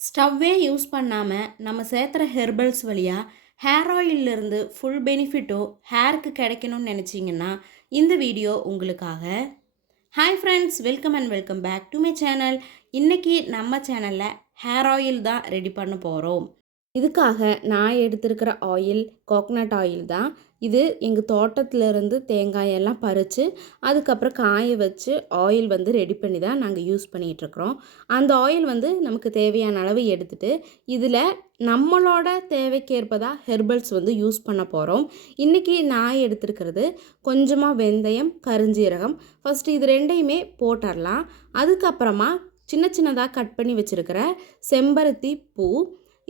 ஸ்டவ்வே use பண்ணாமல் நம்ம சேர்த்துற ஹெர்பல்ஸ் வழியாக ஹேர் ஆயிலிருந்து ஃபுல் பெனிஃபிட்டோ ஹேருக்கு கிடைக்கணும்னு நினச்சிங்கன்னா இந்த வீடியோ உங்களுக்காக. Hi friends welcome and welcome back to my channel. இன்றைக்கி நம்ம சேனலில் ஹேர் ஆயில் தான் ரெடி பண்ண போகிறோம் இதுக்காக நான் எடுத்திருக்கிற ஆயில் கோக்னட் ஆயில் தான். இது எங்கள் தோட்டத்திலேருந்து தேங்காயெல்லாம் பறித்து அதுக்கப்புறம் காய வச்சு ஆயில் வந்து ரெடி பண்ணி தான் நாங்கள் யூஸ் பண்ணிகிட்ருக்குறோம் அந்த ஆயில் வந்து நமக்கு தேவையான அளவு எடுத்துகிட்டு இதில் நம்மளோட தேவைக்கேற்பதாக ஹெர்பல்ஸ் வந்து யூஸ் பண்ண போகிறோம் இன்றைக்கி நான் எடுத்துருக்கிறது கொஞ்சமாக வெந்தயம் கருஞ்சீரகம். ஃபஸ்ட்டு இது ரெண்டையுமே போட்டுடலாம் அதுக்கப்புறமா சின்ன சின்னதாக கட் பண்ணி வச்சுருக்கிற செம்பருத்தி பூ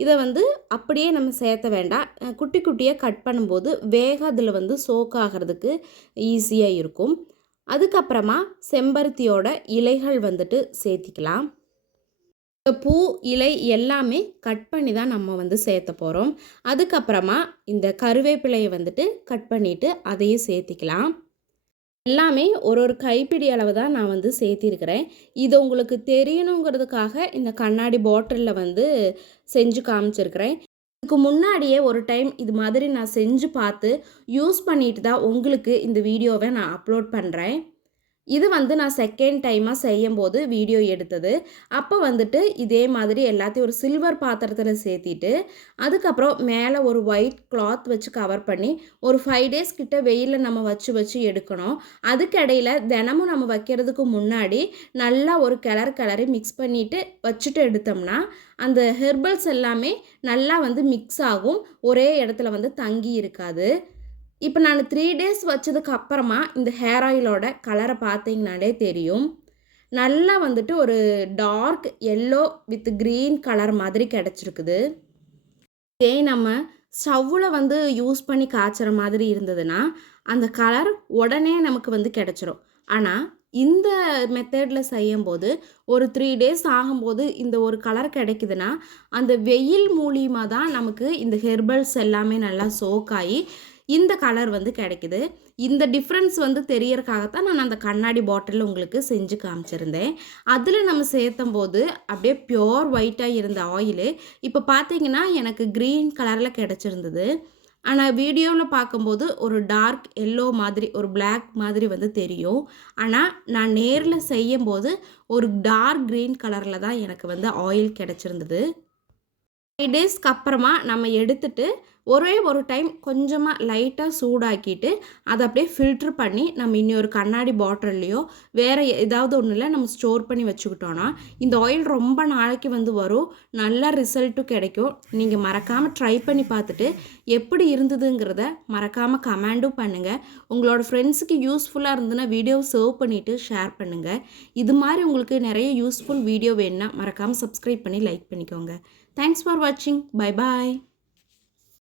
இதை வந்து அப்படியே நம்ம சேர்த்த வேண்டாம். குட்டி குட்டியாக கட் பண்ணும்போது வேக அதில் வந்து சோக் ஆகிறதுக்கு ஈஸியாக இருக்கும். அதுக்கப்புறமா செம்பருத்தியோட இலைகள் வந்துட்டு சேர்த்திக்கலாம். இந்த பூ இலை எல்லாமே கட் பண்ணி தான் நம்ம வந்து சேர்த்த போகிறோம் அதுக்கப்புறமா இந்த கருவேப்பிலையை வந்துட்டு கட் பண்ணிவிட்டு அதையும் சேர்த்திக்கலாம். எல்லாமே ஒரு ஒரு கைப்பிடி அளவு தான் நான் வந்து சேர்த்திருக்கிறேன். இது உங்களுக்கு தெரியணுங்கிறதுக்காக இந்த கண்ணாடி பாட்டிலில் வந்து செஞ்சு காமிச்சிருக்கிறேன். இதுக்கு முன்னாடியே ஒரு டைம் இது மாதிரி நான் செஞ்சு பார்த்து யூஸ் பண்ணிட்டு தான் உங்களுக்கு இந்த வீடியோவை நான் அப்லோட் பண்ணுறேன் இது வந்து நான் செகண்ட் டைமாக செய்யும் போது வீடியோ எடுத்தது. அப்போ வந்துட்டு இதே மாதிரி எல்லாத்தையும் ஒரு சில்வர் பாத்திரத்தில் சேர்த்திட்டு அதுக்கப்புறம் மேலே ஒரு ஒயிட் கிளாத் வச்சு கவர் பண்ணி ஒரு ஃபைவ் டேஸ் கிட்ட வெயிலில் நம்ம வச்சு வச்சு எடுக்கணும். அதுக்கிடையில் தினமும் நம்ம வைக்கிறதுக்கு முன்னாடி நல்லா ஒரு கலர் கிளறி மிக்ஸ் பண்ணிவிட்டு வச்சுட்டு எடுத்தோம்னா அந்த ஹெர்பல்ஸ் எல்லாமே நல்லா வந்து மிக்ஸ் ஆகும். ஒரே இடத்துல வந்து தங்கி இருக்காது. இப்போ நான் த்ரீ டேஸ் வச்சதுக்கு அப்புறமா இந்த ஹேர் ஆயிலோட கலரை பார்த்தீங்கனாலே தெரியும். நல்லா வந்துட்டு ஒரு dark yellow with green colour மாதிரி கிடச்சிருக்குது. இதே நம்ம ஸ்டவ்வில் வந்து யூஸ் பண்ணி காய்ச்சுற மாதிரி இருந்ததுன்னா அந்த கலர் உடனே நமக்கு வந்து கிடச்சிரும். ஆனால் இந்த மெத்தடில் செய்யும்போது ஒரு த்ரீ டேஸ் ஆகும்போது இந்த ஒரு கலர் கிடைக்குதுன்னா அந்த வெயில் மூலியமாக தான் நமக்கு இந்த ஹெர்பல்ஸ் எல்லாமே நல்லா சோக்காகி இந்த கலர் வந்து கிடைக்குது. இந்த டிஃப்ரென்ஸ் வந்து தெரியறக்காகத்தான் நான் அந்த கண்ணாடி பாட்டிலில் உங்களுக்கு செஞ்சு காமிச்சிருந்தேன். அதில் நம்ம சேர்த்தும் போது அப்படியே பியோர் ஒயிட்டாக இருந்த ஆயிலு இப்போ பார்த்தீங்கன்னா எனக்கு க்ரீன் கலரில் கிடச்சிருந்தது. ஆனால் வீடியோவில் பார்க்கும்போது ஒரு டார்க் எல்லோ மாதிரி ஒரு பிளாக் மாதிரி வந்து தெரியும். ஆனால் நான் நேரில் செய்யும்போது ஒரு டார்க் க்ரீன் கலரில் தான் எனக்கு வந்து ஆயில் கிடச்சிருந்தது. ஃபைவ் டேஸ்க்கு அப்புறமா நம்ம எடுத்துட்டு ஒரே ஒரு டைம் கொஞ்சமாக லைட்டாக சூடாக்கிட்டு அதை அப்படியே ஃபில்ட்ரு பண்ணி நம்ம இன்னொரு கண்ணாடி பாட்டில்லையோ வேறு ஏதாவது ஒன்றில் நம்ம ஸ்டோர் பண்ணி வச்சுக்கிட்டோன்னா இந்த ஆயில் ரொம்ப நாளைக்கு வந்து வரும். நல்ல ரிசல்ட்டும் கிடைக்கும். நீங்கள் மறக்காமல் ட்ரை பண்ணி பார்த்துட்டு எப்படி இருந்ததுங்கிறத மறக்காமல் கமெண்டும் பண்ணுங்கள் உங்களோட ஃப்ரெண்ட்ஸுக்கு யூஸ்ஃபுல்லாக இருந்ததுன்னா வீடியோ சர்வ் பண்ணிவிட்டு ஷேர் பண்ணுங்கள் இது மாதிரி உங்களுக்கு நிறைய யூஸ்ஃபுல் வீடியோ வேணுன்னா மறக்காமல் சப்ஸ்கிரைப் பண்ணி லைக் பண்ணிக்கோங்க. தேங்க்ஸ் ஃபார் வாட்சிங் பை பாய்